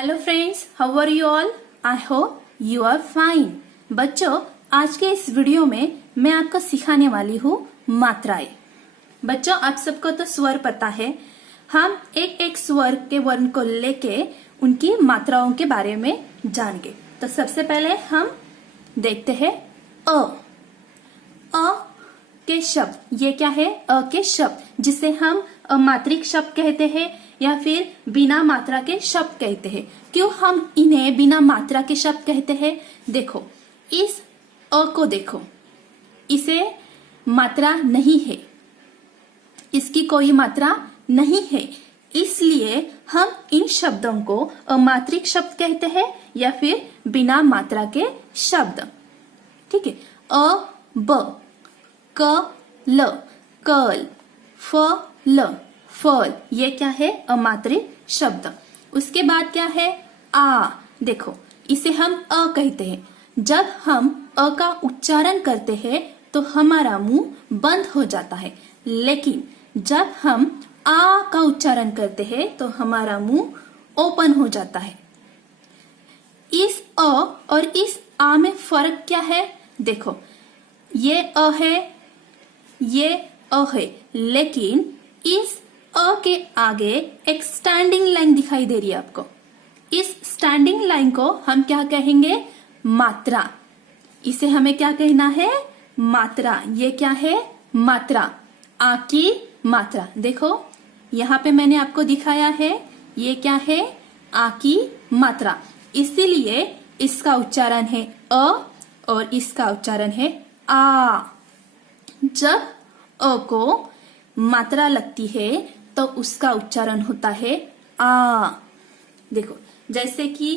Hello friends, how are you all? I hope you are fine. बच्चों, आज के इस वीडियो में मैं आपको सिखाने वाली हूँ मात्राएं। बच्चों, आप सबको तो स्वर पता है। हम एक एक स्वर के वर्ण को लेके उनकी मात्राओं के बारे में जानेंगे। तो सबसे पहले हम देखते हैं अ के शब्द। ये क्या है? अ के शब्द, जिसे हम अमात्रिक शब्द कहते हैं या फिर बिना मात्रा के शब्द कहते हैं। क्यों हम इन्हें बिना मात्रा के शब्द कहते हैं? देखो, इस अ को देखो, इसे मात्रा नहीं है, इसकी कोई मात्रा नहीं है, इसलिए हम इन शब्दों को अमात्रिक शब्द कहते हैं या फिर बिना मात्रा के शब्द। ठीक है। अ ब, क ल, कल, फ ल, फल, ये क्या है? अमात्रिक शब्द। उसके बाद क्या है? आ। देखो, इसे हम अ कहते हैं। जब हम अ का उच्चारण करते हैं तो हमारा मुंह बंद हो जाता है, लेकिन जब हम आ का उच्चारण करते हैं तो हमारा मुंह ओपन हो जाता है। इस अ और इस आ में फर्क क्या है? देखो, ये अ है, ये अ है, लेकिन इस अ के आगे एक स्टैंडिंग लाइन दिखाई दे रही है आपको। इस स्टैंडिंग लाइन को हम क्या कहेंगे? मात्रा। इसे हमें क्या कहना है? मात्रा। ये क्या है? मात्रा। आ की मात्रा। देखो, यहाँ पे मैंने आपको दिखाया है, ये क्या है? आ की मात्रा। इसीलिए इसका उच्चारण है अ और इसका उच्चारण है आ। जब अ को मात्रा लगती है तो उसका उच्चारण होता है आ। देखो, जैसे कि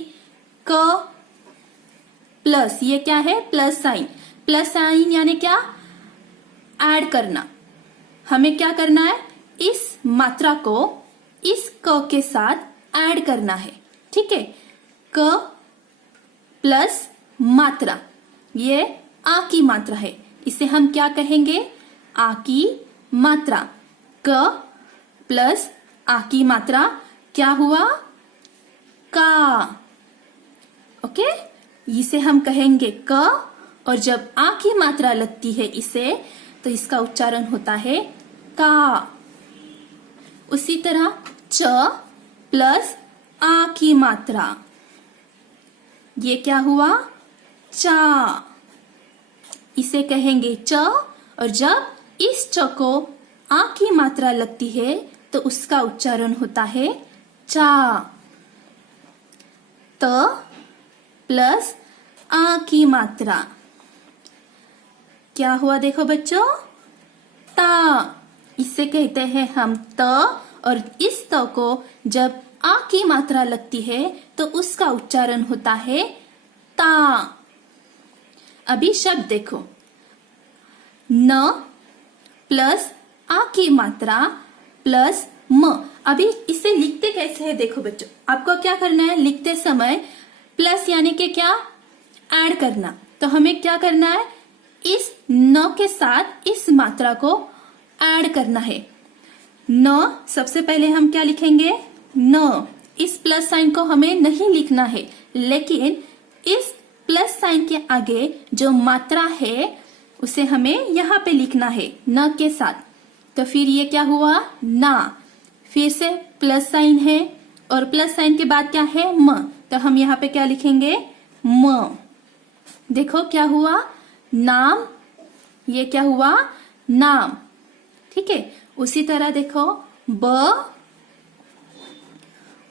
क प्लस, ये क्या है? Plus sign. प्लस साइन यानी क्या? ऐड करना। हमें क्या करना है? इस मात्रा को इस क के साथ ऐड करना है। ठीक है। क प्लस मात्रा, ये आ की मात्रा है, इसे हम क्या कहेंगे? आ की मात्रा। क प्लस आ की मात्रा क्या हुआ? का। ओके, इसे हम कहेंगे क, और जब आ की मात्रा लगती है इसे, तो इसका उच्चारण होता है का। उसी तरह च प्लस आ की मात्रा, ये क्या हुआ? चा। इसे कहेंगे च, और जब इस च को आ की मात्रा लगती है तो उसका उच्चारण होता है चा। त प्लस आ की मात्रा क्या हुआ? देखो बच्चों, ता। इसे कहते हैं हम त, और इस त को जब आ की मात्रा लगती है तो उसका उच्चारण होता है ता। अभी शब्द देखो, न प्लस आ की मात्रा प्लस म। अभी इसे लिखते कैसे है? देखो बच्चों, आपको क्या करना है? लिखते समय प्लस यानी कि क्या? ऐड करना। तो हमें क्या करना है? इस न के साथ इस मात्रा को ऐड करना है। न, सबसे पहले हम क्या लिखेंगे? न। इस प्लस साइन को हमें नहीं लिखना है, लेकिन इस प्लस साइन के आगे जो मात्रा है उसे हमें यहाँ पे लिखना है न के साथ। तो फिर ये क्या हुआ? ना। फिर से प्लस साइन है और प्लस साइन के बाद क्या है? म। तो हम यहाँ पे क्या लिखेंगे? म। देखो क्या हुआ? नाम। ये क्या हुआ? नाम। ठीक है। उसी तरह देखो, ब,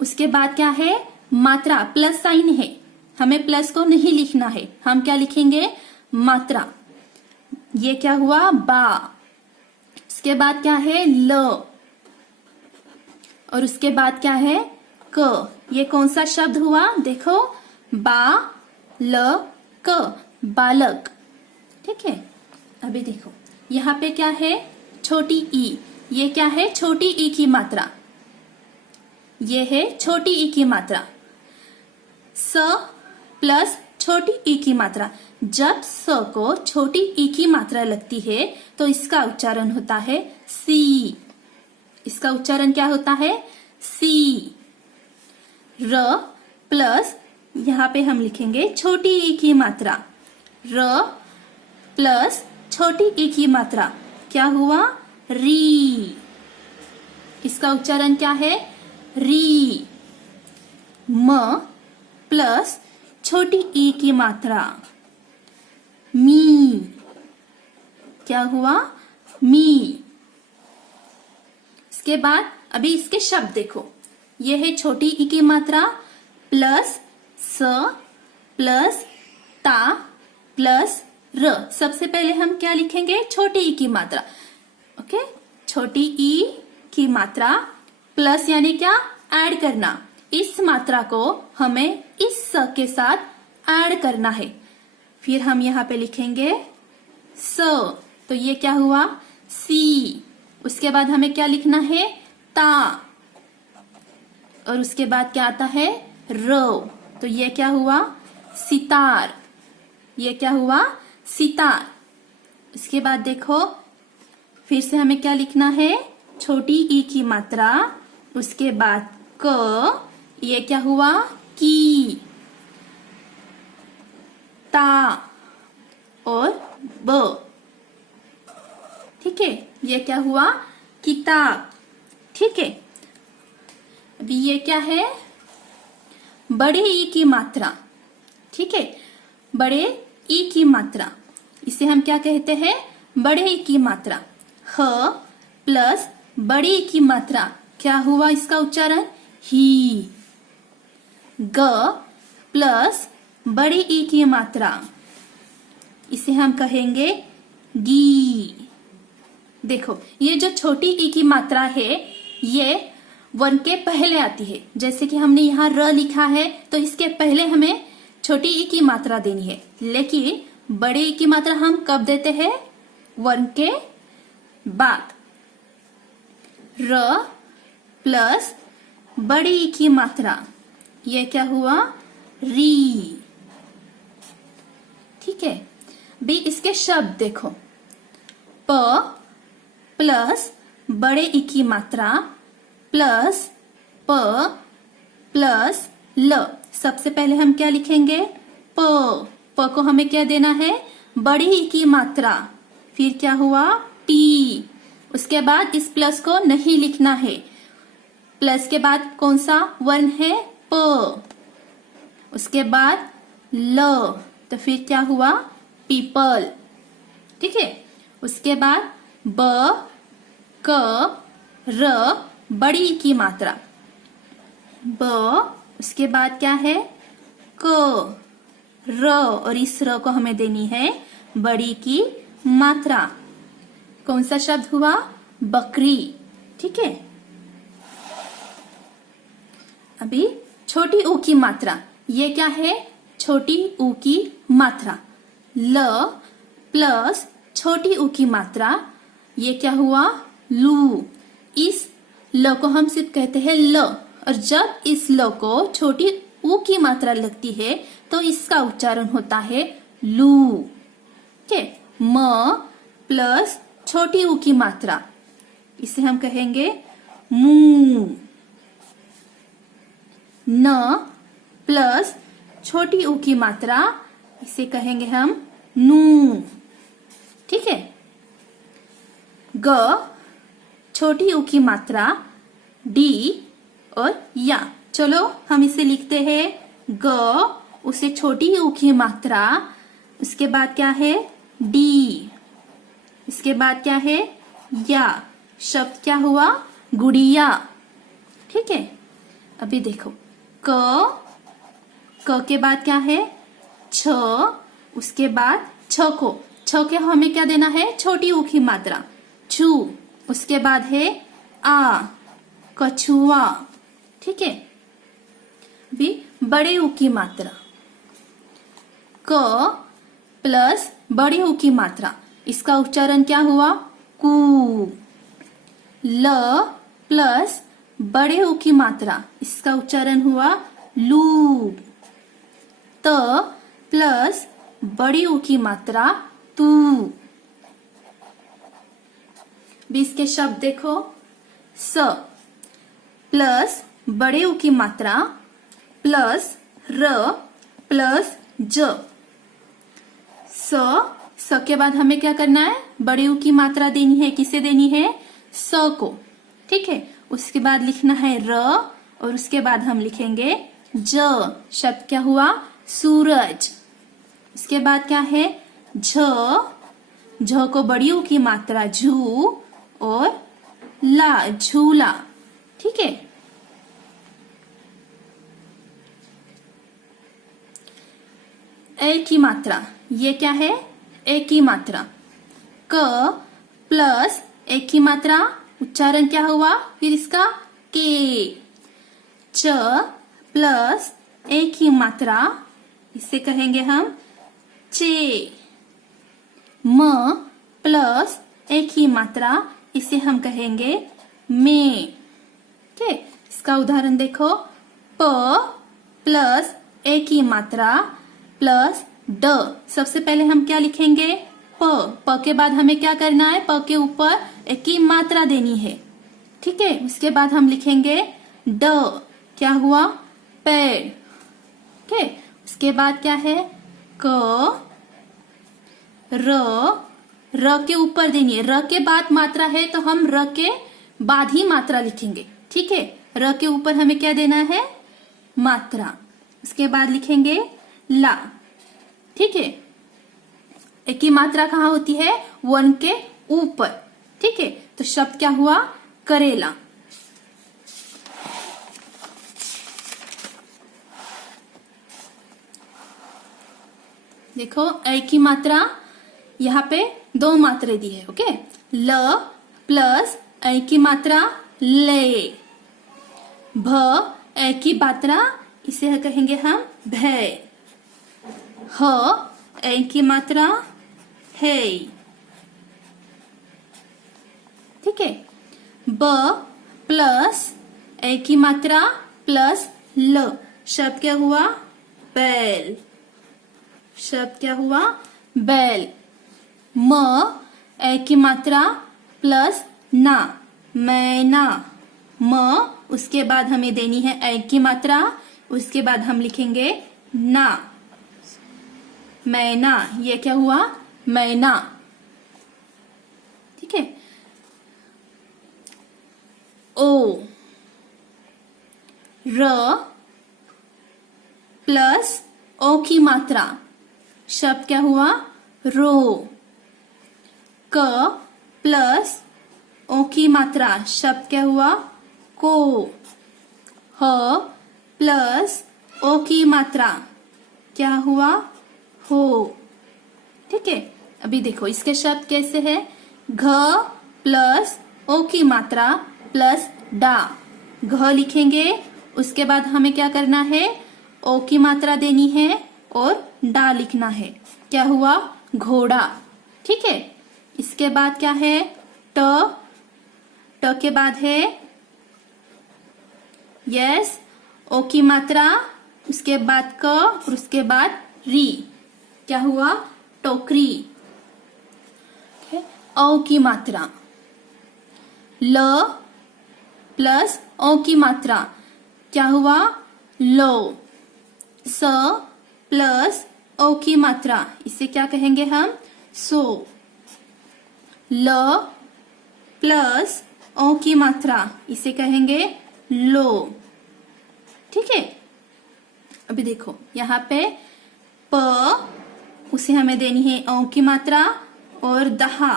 उसके बाद क्या है? मात्रा। प्लस साइन है, हमें प्लस को नहीं लिखना है, हम क्या लिखेंगे? मात्रा। ये क्या हुआ? बा। उसके बाद क्या है? ल, और उसके बाद क्या है? क। ये कौन सा शब्द हुआ? देखो, बा ल क, बालक। ठीक है। अभी देखो, यहाँ पे क्या है? छोटी ई। ये क्या है? छोटी ई की मात्रा। ये है छोटी ई की मात्रा। स प्लस छोटी ई की मात्रा। जब स को छोटी ई की मात्रा लगती है तो इसका उच्चारण होता है सी। इसका उच्चारण क्या होता है? सी। र प्लस यहाँ पे हम लिखेंगे छोटी ई की मात्रा र प्लस छोटी ई की मात्रा क्या हुआ री। इसका उच्चारण क्या है री। म प्लस छोटी ई की मात्रा मी क्या हुआ मी। इसके बाद अभी इसके शब्द देखो, ये है छोटी ई की मात्रा प्लस स प्लस ता प्लस र। सबसे पहले हम क्या लिखेंगे छोटी ई की मात्रा। ओके, छोटी ई की मात्रा प्लस यानी क्या ऐड करना। इस मात्रा को हमें इस स के साथ ऐड करना है। फिर हम यहाँ पे लिखेंगे स, तो ये क्या हुआ सी। उसके बाद हमें क्या लिखना है ता, और उसके बाद क्या आता है र, तो ये क्या हुआ सितार। ये क्या हुआ सितार। इसके बाद देखो फिर से हमें क्या लिखना है छोटी ई की मात्रा, उसके बाद क, ये क्या हुआ की, ता और ब। ठीक है, ये क्या हुआ किताब। ठीक है, अभी ये क्या है बड़े ई की मात्रा। ठीक है, बड़े ई की मात्रा, इसे हम क्या कहते हैं बड़े ई की मात्रा। ह प्लस बड़ी ई की मात्रा क्या हुआ इसका उच्चारण ही। ग प्लस बड़ी ई की मात्रा, इसे हम कहेंगे गी। देखो ये जो छोटी ई की मात्रा है ये वन के पहले आती है। जैसे कि हमने यहाँ र लिखा है तो इसके पहले हमें छोटी ई की मात्रा देनी है, लेकिन बड़े ई की मात्रा हम कब देते हैं वन के बाद। र प्लस बड़ी ई की मात्रा, ये क्या हुआ री। ठीक है, भी इसके शब्द देखो प प्लस बड़े ई की मात्रा प्लस प प्लस ल। सबसे पहले हम क्या लिखेंगे प को हमें क्या देना है बड़ी ई की मात्रा, फिर क्या हुआ टी। उसके बाद इस प्लस को नहीं लिखना है। प्लस के बाद कौन सा वर्ण है प, उसके बाद ल, तो फिर क्या हुआ पीपल। ठीक है, उसके बाद ब क र बड़ी ई की मात्रा ब, उसके बाद क्या है क र, और इस र को हमें देनी है बड़ी की मात्रा। कौन सा शब्द हुआ बकरी। ठीक है, अभी छोटी ऊ की मात्रा, ये क्या है छोटी ऊ की मात्रा ल प्लस छोटी ऊ की मात्रा, ये क्या हुआ लू। इस ल को हम सिर्फ कहते हैं ल, और जब इस ल को छोटी ऊ की मात्रा लगती है तो इसका उच्चारण होता है लू। ठीक है, म प्लस छोटी ऊ की मात्रा, इसे हम कहेंगे मू। न प्लस छोटी ऊ की मात्रा, इसे कहेंगे हम नू। ठीक है, ग छोटी ऊ की मात्रा डी और या। चलो हम इसे लिखते हैं ग, उसे छोटी ऊ की मात्रा, उसके बाद क्या है डी, इसके बाद क्या है या। शब्द क्या हुआ गुड़िया। ठीक है, अभी देखो क के बाद क्या है छ, उसके बाद छ के हमें क्या देना है छोटी ऊ की मात्रा छू, उसके बाद है आ कछुआ। ठीक है, भी बड़े ऊ की मात्रा क प्लस बड़ी ऊ की मात्रा, इसका उच्चारण क्या हुआ कू। ल प्लस बड़े ऊ की मात्रा, इसका उच्चारण हुआ लू। त प्लस बड़ी ऊ की मात्रा तू। बीस के शब्द देखो स प्लस बड़े ऊ की मात्रा प्लस र प्लस ज। स के बाद हमें क्या करना है, बड़े ऊ की मात्रा देनी है। किसे देनी है, स को। ठीक है, उसके बाद लिखना है र और उसके बाद हम लिखेंगे ज। शब्द क्या हुआ, सूरज। इसके बाद क्या है, झ। झ को बड़ी ऊ की मात्रा झू और ला झूला। ठीक है, ए की मात्रा, ये क्या है, ए की मात्रा। क प्लस ए की मात्रा, उच्चारण क्या हुआ फिर इसका, के। च प्लस ए की मात्रा, इसे कहेंगे हम चे। म प्लस ए की मात्रा, इसे हम कहेंगे में। ठीक है, इसका उदाहरण देखो, प प्लस ए की मात्रा प्लस ड। सबसे पहले हम क्या लिखेंगे, प के बाद हमें क्या करना है, प के ऊपर एक की मात्रा देनी है। ठीक है, उसके बाद हम लिखेंगे ड, क्या हुआ, पेड़। ठीक है, उसके बाद क्या है, क र के ऊपर देनी है। र के बाद मात्रा है तो हम र के बाद ही मात्रा लिखेंगे। ठीक है, र के ऊपर हमें क्या देना है, मात्रा। उसके बाद लिखेंगे ला। ठीक है, एक की मात्रा कहाँ होती है, वर्ण के ऊपर। ठीक है, तो शब्द क्या हुआ, करेला। देखो, ए की मात्रा यहाँ पे दो मात्रे दी है। ओके, ल प्लस ए की मात्रा ले। भ ए की मात्रा, इसे कहेंगे हम भय। ह ए की मात्रा है। ठीक है, ब प्लस ए की मात्रा प्लस ल। शब्द क्या हुआ, बैल। शब्द क्या हुआ, बैल। म ए की मात्रा प्लस ना, मैना। म उसके बाद हमें देनी है ए की मात्रा, उसके बाद हम लिखेंगे ना, मैना। ये क्या हुआ, मैना। ठीक है, ओ र प्लस ओ की मात्रा, शब्द क्या हुआ, रो। क प्लस ओ की मात्रा, शब्द क्या हुआ, को। ह प्लस ओ की मात्रा, क्या हुआ, हो। ठीक है, अभी देखो इसके शब्द कैसे है, घ प्लस ओ की मात्रा प्लस डा। घ लिखेंगे, उसके बाद हमें क्या करना है, ओ की मात्रा देनी है और डा लिखना है। क्या हुआ, घोड़ा। ठीक है, इसके बाद क्या है, ट के बाद है यस, ओ की मात्रा, उसके बाद क और उसके बाद री। क्या हुआ, टोकरी। ओ की मात्रा, ल प्लस ओ की मात्रा, क्या हुआ, लो। स प्लस ओ की मात्रा, इसे क्या कहेंगे हम, सो। ल प्लस ओ की मात्रा, इसे कहेंगे लो। ठीक है, अभी देखो यहाँ पे प, उसे हमें देनी है ओ की मात्रा और दहा,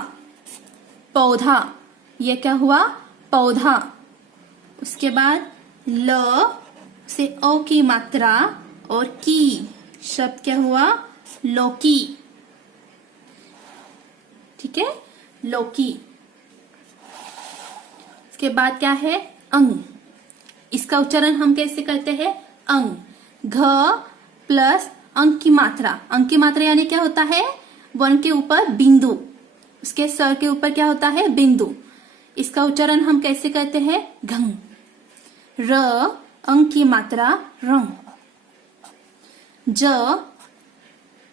पौधा। ये क्या हुआ, पौधा। उसके बाद ल से ओ की मात्रा और की, शब्द क्या हुआ, लौकी। ठीक है, लौकी। इसके बाद क्या है, अंग। इसका उच्चारण हम कैसे करते हैं, अंग। घ प्लस अंग की मात्रा, अंग की मात्रा यानी क्या होता है, वर्ण के ऊपर बिंदु, उसके सर के ऊपर क्या होता है, बिंदु। इसका उच्चारण हम कैसे करते हैं, घंग। र अंग की मात्रा रंग। ज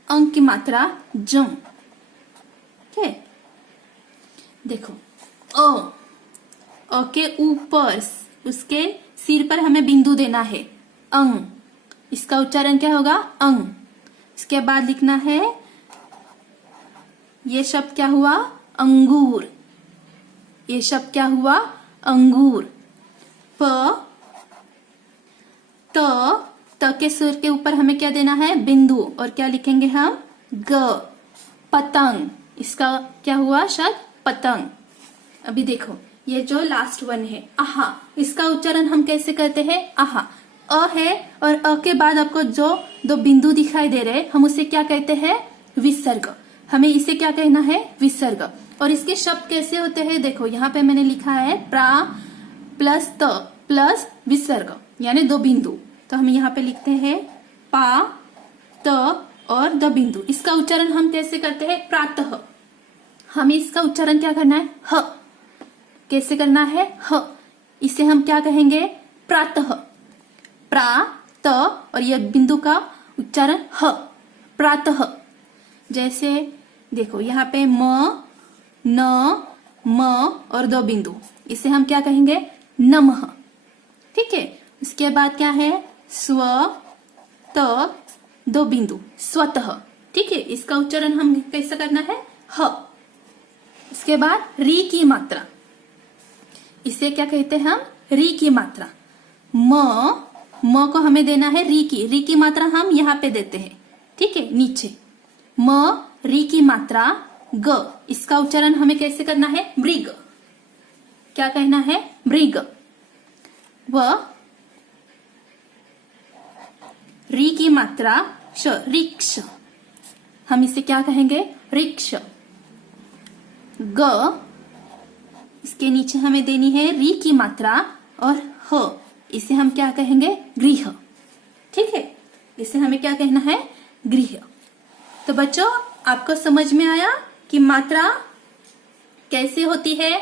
अंग की मात्रा जं। ठीक है, देखो अ के ऊपर, उसके सिर पर हमें बिंदु देना है, अंग। इसका उच्चारण क्या होगा? अंग। इसके बाद लिखना है, ये शब्द क्या हुआ? अंगूर। ये शब्द क्या हुआ? अंगूर। प त के सुर के ऊपर हमें क्या देना है? बिंदु। और क्या लिखेंगे हम? ग। पतंग। इसका क्या हुआ शब्द? पतंग। अभी देखो ये जो लास्ट वन है आहा, इसका उच्चारण हम कैसे करते हैं? आहा। अ है और अ के बाद आपको जो दो बिंदु दिखाई दे रहे हम उसे क्या कहते हैं? विसर्ग। हमें इसे क्या कहना है? विसर्ग। और इसके शब्द कैसे होते हैं? देखो यहाँ पे मैंने लिखा है प्रा प्लस त प्लस विसर्ग, यानी दो बिंदु। तो हम यहाँ पे लिखते हैं पा त और द बिंदु। इसका उच्चारण हम कैसे करते हैं? प्रातः। हमें इसका उच्चारण क्या करना है? ह। कैसे करना है? ह। इसे हम क्या कहेंगे? प्रातः। प्रा त और यह बिंदु का उच्चारण ह, प्रातः। जैसे देखो यहाँ पे म न म और दो बिंदु, इसे हम क्या कहेंगे? नमः। ठीक है। उसके बाद क्या है? स्व त दो बिंदु, स्वतः। ठीक है। इसका उच्चारण हम कैसे करना है? ह। इसके बाद री की मात्रा, इसे क्या कहते हैं हम? री की मात्रा। म को हमें देना है री की मात्रा हम यहाँ पे देते हैं। ठीक है, नीचे। म री की मात्रा ग, इसका उच्चारण हमें कैसे करना है? मृग। क्या कहना है? मृग। व री की मात्रा श, रिक्ष। हम इसे क्या कहेंगे? रिक्ष। ग, इसके नीचे हमें देनी है री की मात्रा और ह, इसे हम क्या कहेंगे? गृह। ठीक है, इसे हमें क्या कहना है? गृह। तो बच्चों आपको समझ में आया कि मात्रा कैसे होती है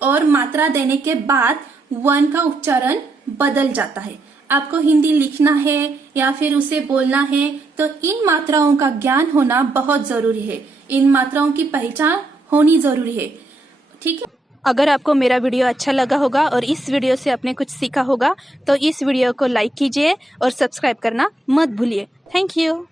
और मात्रा देने के बाद वर्ण का उच्चारण बदल जाता है। आपको हिंदी लिखना है या फिर उसे बोलना है तो इन मात्राओं का ज्ञान होना बहुत जरूरी है। इन मात्राओं की पहचान होनी जरूरी है। ठीक है। अगर आपको मेरा वीडियो अच्छा लगा होगा और इस वीडियो से आपने कुछ सीखा होगा तो इस वीडियो को लाइक कीजिए और सब्सक्राइब करना मत भूलिए। Thank you.